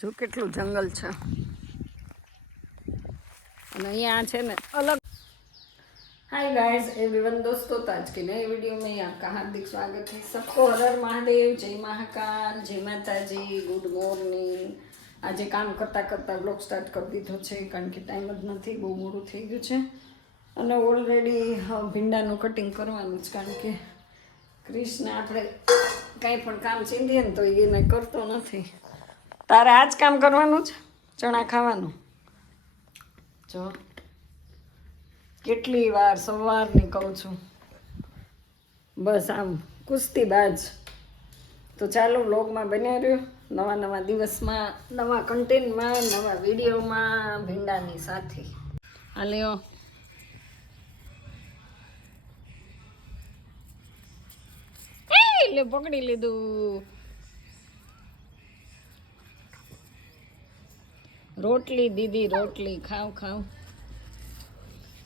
જો કેટલું જંગલ છે. અને અહીંયા છે ને અલગ હાય ગાઈઝ एवरीवन દોસ્તો તાજ કે નઈ વિડિયો મેં આપકા હાર્દિક સ્વાગત है सबको હર મહાદેવ, જય મહાકાલ, જય માતાજી ગુડ મોર્નિંગ આજે કામ કરતાં કરતાં બ્લોગ સ્ટાર્ટ કરી દીધો છે, કારણ કે ટાઈમ જ નથી, બહુ મોડું થઈ ગયું છે. અને ઓલરેડી ભીંડાનું કટિંગ કરવાનું જ, કારણ કે ક્રિષ્ણ આપણે કાંઈ પણ કામ ચીંધીએ ને તો એને કરતો નથી. તારે આ જ કામ કરવાનું છે? ચણા ખાવાનું? જો. કેટલી વાર સવારની કહું છું. બસ આમ કુસ્તીબાજ તો ચાલો વ્લોગમાં બન્યા રહ્યો. નવા નવા દિવસમાં નવા કન્ટેન્ટમાં નવા વિડીયોમાં ભીંડાની સાથે. આ લ્યો. એ, લે પકડી લીધું. રોટલી, દીદી, રોટલી, ખાવ ખાવ.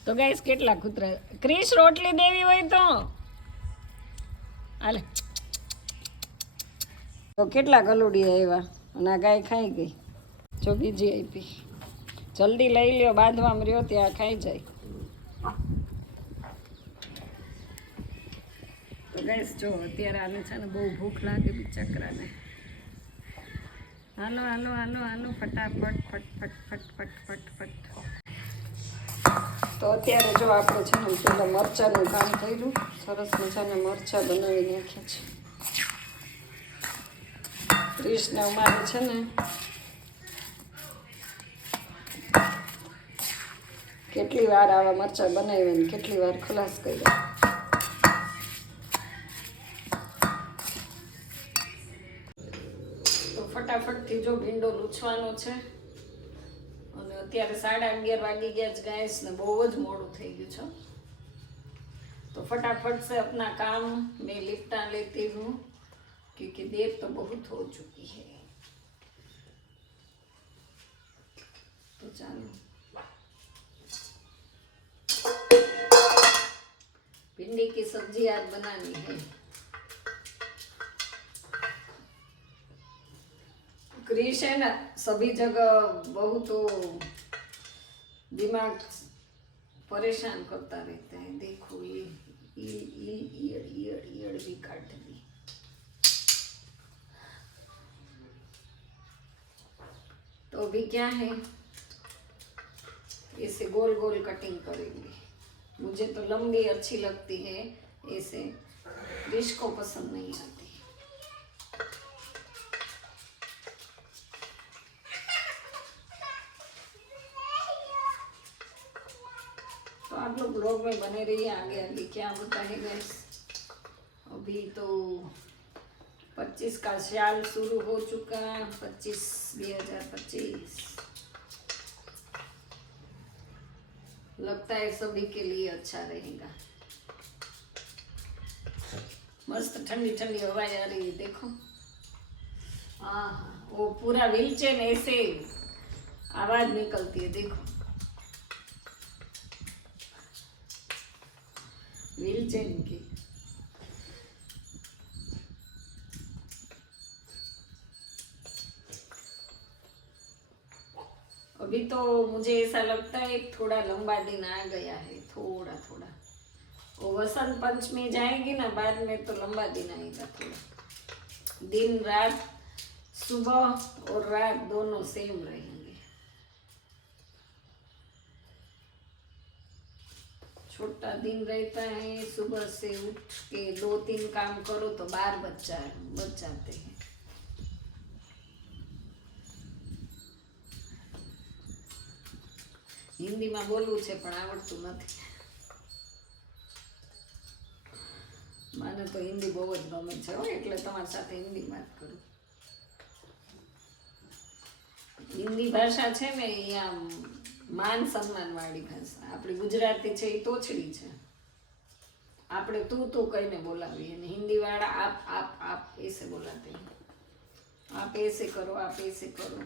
તો ગાઈસ કેટલા કૂતરા? ક્રિશ રોટલી દેવી હોય તો? હાલે. તો કેટલા કલોડી આવ્યા? અને આ ગાય ખાઈ ગઈ. જો બીજી આપી. જલ્દી લઈ લ્યો, બાંધવામાં રહ્યો ત્યાં ખાઈ જાય. તો ગાઈસ જો અત્યારે આને છે ને બહુ ભૂખ લાગે ચક્રાને હાલો હાલો હાલો હાલો, ફટાફટ ફટ ફટ ફટ ફટ ફટ ફટ તો અત્યારે જો આપણે છે ને પેલા મરચાંનું કામ કર્યું. સરસ મજાના મરચાં બનાવી નાખ્યા છે. ક્રિષ્ણ અમારે છે ને કેટલી વાર આવા મરચાં બનાવ્યા ને કેટલી વાર ખલાસ કર્યા તો ફટાફટથી જો ભીંડો લૂછવાનો છે અને અત્યારે સાડા અગિયાર વાગી ગયા જ ગાઈસ ને બહુ જ મોડું થઈ ગયું છે तो फटाफट से अपना काम मैं लिपटा लेती हूँ क्योंकि देर तो बहुत हो चुकी है तो चलो भिंडी की सब्जी आज बनानी है क्रिश है ना, सभी जगह बहुत तो दिमाग परेशान करता रहता है। देखो ये भी काट दी। तो अभी क्या है? ऐसे गोल गोल कटिंग करेंगे। मुझे तो लंबी अच्छी लगती है, ऐसे डिश को पसंद नहीं आती। ब्लॉग में बने रहिए, आगे आगे क्या होता है गैस अभी तो 25 का साल शुरू हो चुका 25 2025 लगता है सभी के लिए अच्छा रहेगा। मस्त ठंडी ठंडी हवाएँ आ रही है, देखो। हाँ हाँ वो पूरा व्हील चेन ऐसे आवाज़ निकलती है, देखो। व्हील चेन की अभी तो मुझे ऐसा लगता है थोड़ा लंबा दिन आ गया है, थोड़ा थोड़ा। वो वसंत पंचमी जाएगी ना, बाद में तो लंबा दिन आएगा थोड़ा। दिन, रात, सुबह और रात दोनों सेम रहेंगे। छोटा दिन रहता है सुबह से उठ के दो तीन काम करो तो बार बच्चा बच जाते हैं હિન્દીમાં બોલવું છે પણ આવડતું નથી મને તો હિન્દી બહુ જ ગમે છે હો એટલે તમારી સાથે હિન્દીમાં જ કરું હિન્દી ભાષા છે ને એ આમ માન સન્માનવાળી ભાષા. આપણી ગુજરાતી છે એ તોછડી છે. આપણે તું તું કહીને બોલાવીએ અને હિન્દીવાળા આપ આપ આપ એસે બોલાતે. આપ એસે કરો, આપ એસે કરો.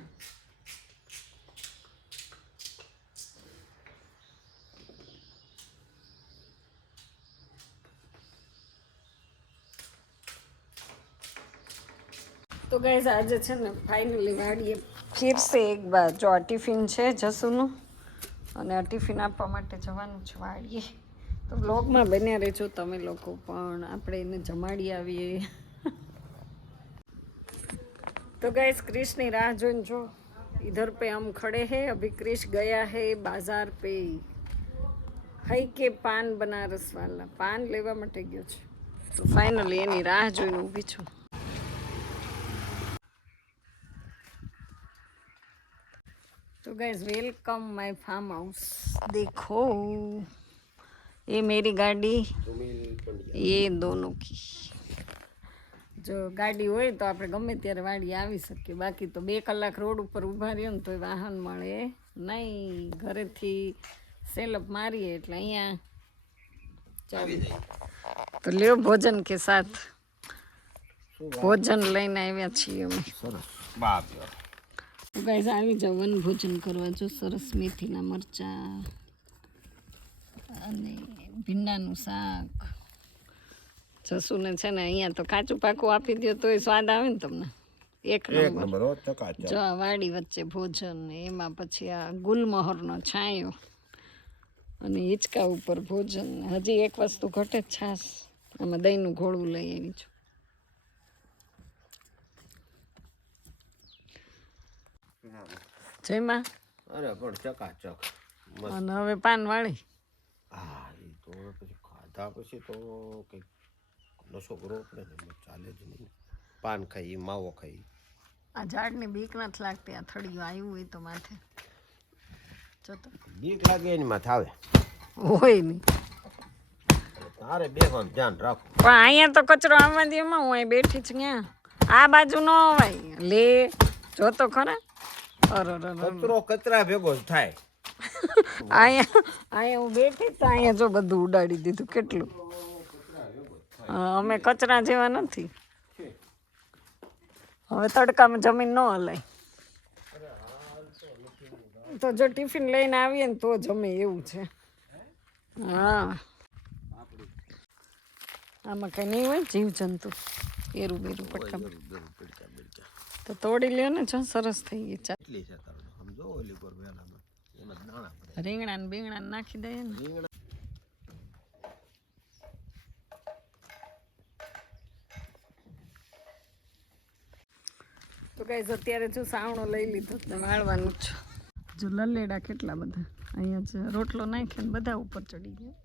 તો ગાઈઝ આજે છે ને ફાઇનલી વાળીએ. ફિરસે એક બાર જો આ ટિફિન છે જસુનું. અને આ ટિફિન આપવા માટે જવાનું છે વાડીએ તો બ્લોગમાં બન્યા રહેજો તમે લોકો પણ આપણે એને જમાડી આવીએ तो गैस क्रिश ની રાહ જોઈને જો इधर पे हम खड़े हैं अभी क्रिश गया है बाजार पे है કે પાન બનારસ વાલા પાન લેવા માટે ગયો છે તો ફાઇનલી એની રાહ જોઈને ઊભી છું तो guys welcome my farm house देखो ये मेरी गाड़ी ये दोनों की જો ગાડી હોય તો આપણે ગમે ત્યારે વાડી આવી શકીએ બાકી તો બે કલાક રોડ ઉપર ઊભા રહ્યો ને તો વાહન મળે નહીં ઘરેથી સેલપ મારીએ એટલે અહીંયા ચાલી તો લ્યો ભોજન કે સાથ ભોજન લઈને આવ્યા છીએ અમે બાપ ગાઈઝ આવી જાવ વન ભોજન કરવા જો સરસ મેથીના મરચા અને ભીંડાનું શાક. જસુને છે ને અહીંયા તો કાચું પાકું આપી દો તોય સ્વાદ આવે ને તમને. એક નંબર. જો આ વાડી વચ્ચે ભોજન એમાં પછી આ ગુલમહોરનો છાંયો અને હિંચકા ઉપર ભોજન. હજી એક વસ્તુ ઘટે જ છાશ. આમાં દહીંનું ઘોડું લઈ આવી છું. જયમાં અરે પણ ચકાચક. અને હવે પાનવાળી? હા એ તો પછી ખાધા પછી તો કંઈક નશો કરવો પડે ને ચાલે જ નહીં. પાન ખાઈ માવો ખાઈ. આ ઝાડની બીક નથી લાગતી આ થળિયું આવ્યું હોય તો માથે. જો બીક લાગે એની માથે આવે. હોય નહીં. તારે બેસવાનું ધ્યાન રાખો પણ અહીંયા તો કચરો આવવા દે એમાં હું અહીં બેઠી છું ક્યાં? આ બાજુ ન અવાય. લે જોતો ખરા? કચરો કચરા ભેગો થાય. અહીંયા અહીંયા હું બેઠી તો અહીંયા જો બધું ઉડાડી દીધું. કેટલું? અમે કચરા જેવા નથી. હવે તડકામાં જમીન ન હલાય. તો જો ટિફિન લઈને આવીએ ને તો જમે એવું છે. હા. આમાં કઈ નહીં હોય જીવ જંતુ એરું બેરું પટકા તો તોડી લ્યો ને જો સરસ થઈ ગઈ ચા. એટલી છે તારો? સમજો ઓલી પર વહેલામાં એમાં દાણા રીંગણા ને બીંગણા નાખી દઈએ ને. રીંગણા. તો ગાઈઝ અત્યારે જો સાવણો લઈ લીધો ને વાળવાનું જ જો લલેડા કેટલા બધા? અહીંયા છે રોટલો નાખ્યો ને બધા ઉપર ચડી ગયા.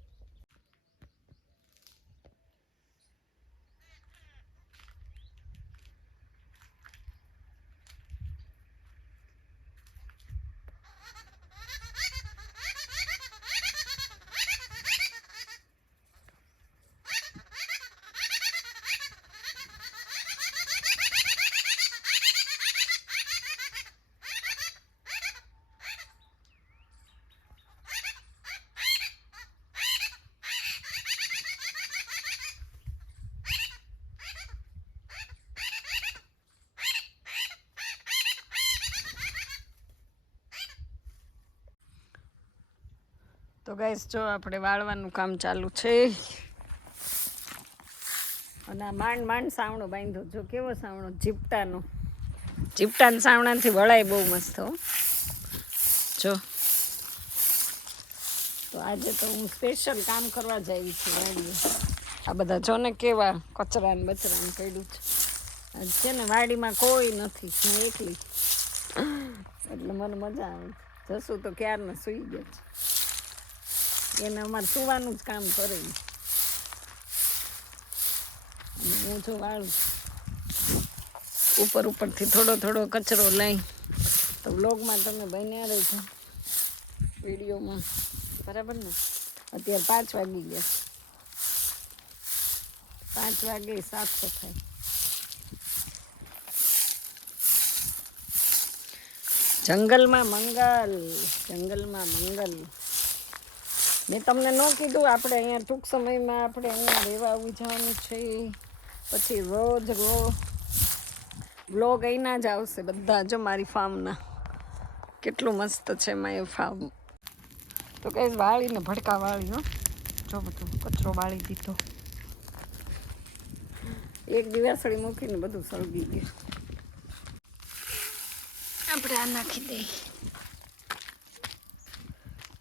તો ગાઈસ જો આપણે વાળવાનું કામ ચાલુ છે. અને આ માંડ માંડ સાવણો બાંધ્યો. જો કેવો સાવણો? જીપટાનો. જીપટાના સાવણાથી વળાય બહુ મસ્ત, હો. જો. તો આજે તો હું સ્પેશિયલ કામ કરવા જઈ છું, વાડીએ. આ બધા જો ને કેવા કચરા ને બચરા ને પડ્યું છે. છે ને વાડીમાં કોઈ નથી, હું એકલી. એટલે મને મજા આવે જશું તો ક્યારનો સૂઈ ગયો છે. એને અમારે સુવાનું જ કામ કરે. હું જો વાળું ઉપર ઉપરથી થોડો થોડો કચરો લઈ. તો બ્લોગમાં તમે બન્યા રહેજો. વિડીયોમાં. બરાબર ને? અત્યારે પાંચ વાગી ગયા. પાંચ વાગે સાફ સફાઈ. જંગલમાં મંગલ જંગલમાં મંગલ. મેં તમને ન કીધું, આપણે અહીંયા ટૂંક સમયમાં આપણે અહીંયા રહેવા આવી જવાનું છે. પછી રોજ રો બ્લોગ અહીંના જ આવશે બધા જો મારી ફાર્મના. કેટલું મસ્ત છે મારી ફાર્મ. તો કઈ વાળીને ભડકા વાળી, હો. જો બધું કચરો વાળી દીધો. એક દિવાસળી મૂકીને બધું સળગી ગયું. આપણે આ નાખી દઈએ.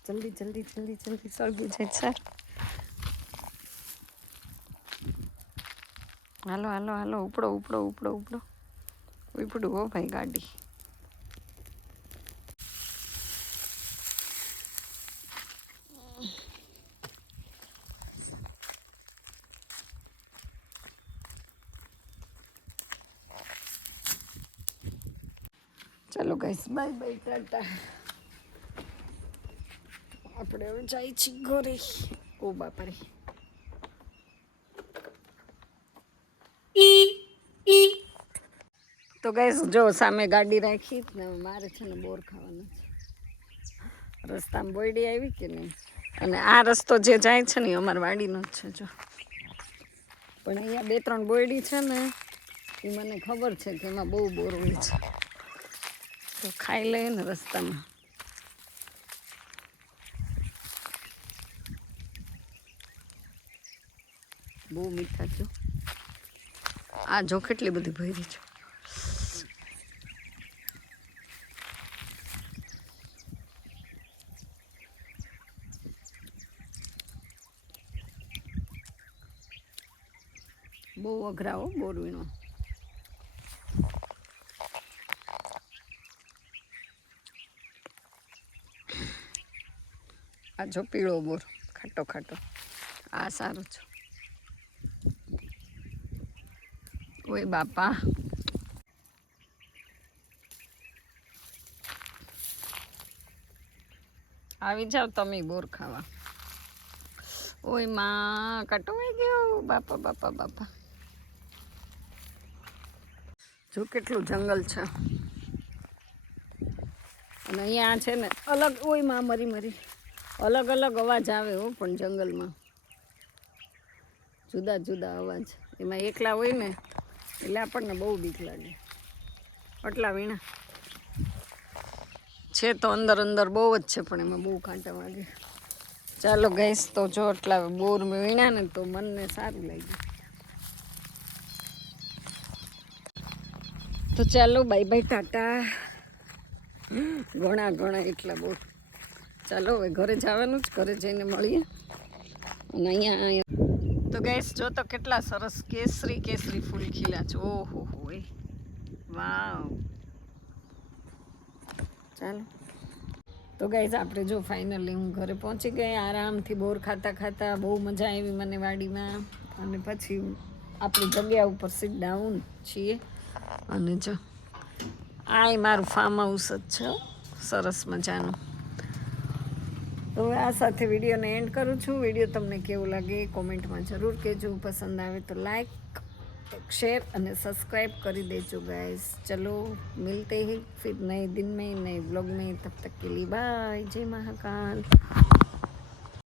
જલ્દી જલ્દી જલ્દી જલ્દી સળગી જાય સર હાલો હાલો હાલો, ઉપડો ઉપડો ઉપડો ઉપડો. ઉપડું હો ભાઈ ગાડી. ચાલો ગાઈસ બાય બાય ટાટા. આપણે હવે જાય છે ઘરે. ઓ બાપરે. તો કઈ જો સામે ગાડી રાખી ને મારે છે ને બોર ખાવાનું રસ્તામાં બોયડી આવી કે નહીં? અને આ રસ્તો જે જાય છે ને અમારી વાડીનો જ છે, જો. પણ અહીંયા બે ત્રણ બોયડી છે ને, એ મને ખબર છે કે એમાં બહુ બોર હોય છે. તો ખાઈ લઈએ ને રસ્તામાં. બહુ મીઠા છો. આ જો કેટલી બધી ભરી છે. બહુ અઘરાવો બોરવીનો. આ જો પીળો બોર, ખાટો ખાટો. આ સારું છે. ઓય બાપા આવી જાઓ તમે બોર ખાવા. ઓયમાં કટવાઈ ગયો. બાપા બાપા બાપા. જો કેટલું જંગલ છે. અને અહીંયા છે ને, અલગ, ઓયમાં, મરી મરી. અલગ અલગ અવાજ આવે હો, પણ જંગલમાં. જુદા જુદા અવાજ. એમાં એકલા હોય ને એટલે આપણને બહુ બીક લાગે. આટલા વીણા. છે તો અંદર અંદર બહુ જ છે, પણ એમાં બહુ કાંટા વાગે. ચાલો ગઈશ તો જો એટલા બોર વીણા ને તો મનને સારું લાગ્યું. તો ચાલો બાય બાય ટાટા. ઘણા ઘણા એટલા બોર. ચાલો, હવે ઘરે જવાનું જ, ઘરે જઈને મળીએ. અને અહીંયા તો ગેસ જો તો કેટલા સરસ કેસરી કેસરી ફૂલ ખીલા છે. ઓહો હો, એ. વાવ. ચાલો. તો ગાઈઝ આપણે જો ફાઇનલી હું ઘરે પહોંચી ગઈ, આરામથી બોર ખાતા ખાતા બહુ મજા આવી મને વાડીમાં. અને પછી આપણી જગ્યા ઉપર સીટ ડાઉન છીએ. અને જો, આ મારું ફાર્મ હાઉસ જ છે. સરસ મજાનું. તો હવે આ સાથે વિડીયોને એન્ડ કરું છું વિડીયો તમને કેવું લાગે કોમેન્ટમાં જરૂર કહેજો પસંદ આવે તો લાઈક शेयर અને सब्सक्राइब कर देजो गाइस चलो मिलते हैं फिर नए दिन में नए ब्लॉग में तब तक के लिए बाय जय महाकाल